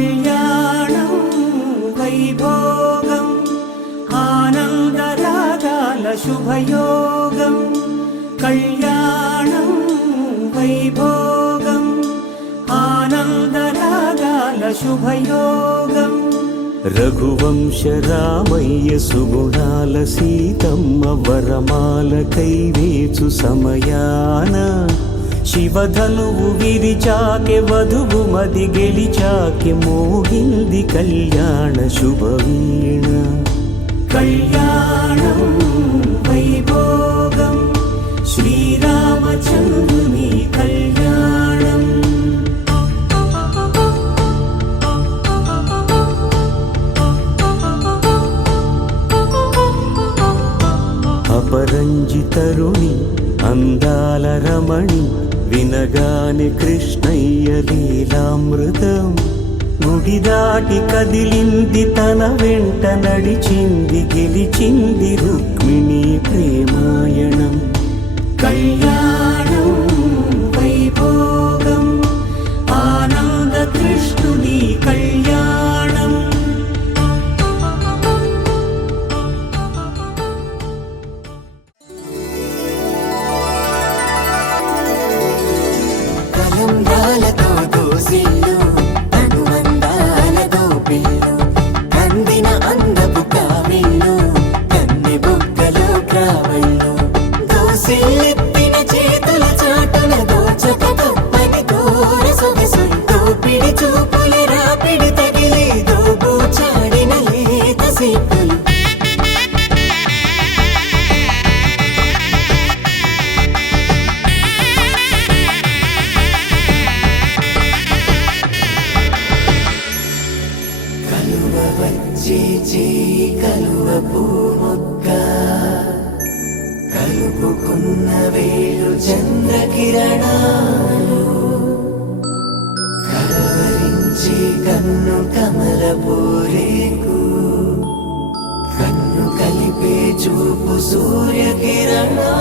కళ్యాణం వైభోగం ఆనందరాగాల శుభయోగం. కళ్యాణం వైభోగం ఆనందరాగాల శుభయోగం. రఘువంశ రామయ్య సుగుణాల సీతమ్మ వరమాల కైవేచు సమయాన శివధనువు విరిచాకె వధువు మది గెలిచాకె మోగింది కళ్యాణ శుభవీణ. కళ్యాణం వైభోగం శ్రీరామచంద్రుని కళ్యాణం. అపరంజి తరుణి అందాల రమణి వినగానే కృష్ణయ్య లీలామృతం. గుడి దాటి కదిలింది తన వెంట నడిచింది గెలిచింది రుక్మిణి ప్రేమాయణం. కళ్యాణం వైభోగం ఆనంద కృష్ణుని కళ్యాణం. కలంబ్రాలతో దోసిళ్ళు అనుబంధాలతో పిల్లు కందిన అందపు కావిళ్ళు కన్నె బుగ్గలో క్రావళ్ళు దోసిళ్ళెత్తిన చేతుల చాటున దోచక తప్పని దూర సొగసుంటూ పిడి చూపుల రాపిడి తగిలి దోబూచాడిన లేత సీపులు. కలువ పూమొక్క కలుపుకున్న వేలు చంద్రకిరణాలు కలవరించి కన్ను కమల పూరేకు కన్ను కలిపే చూపు సూర్యకిరణాలు.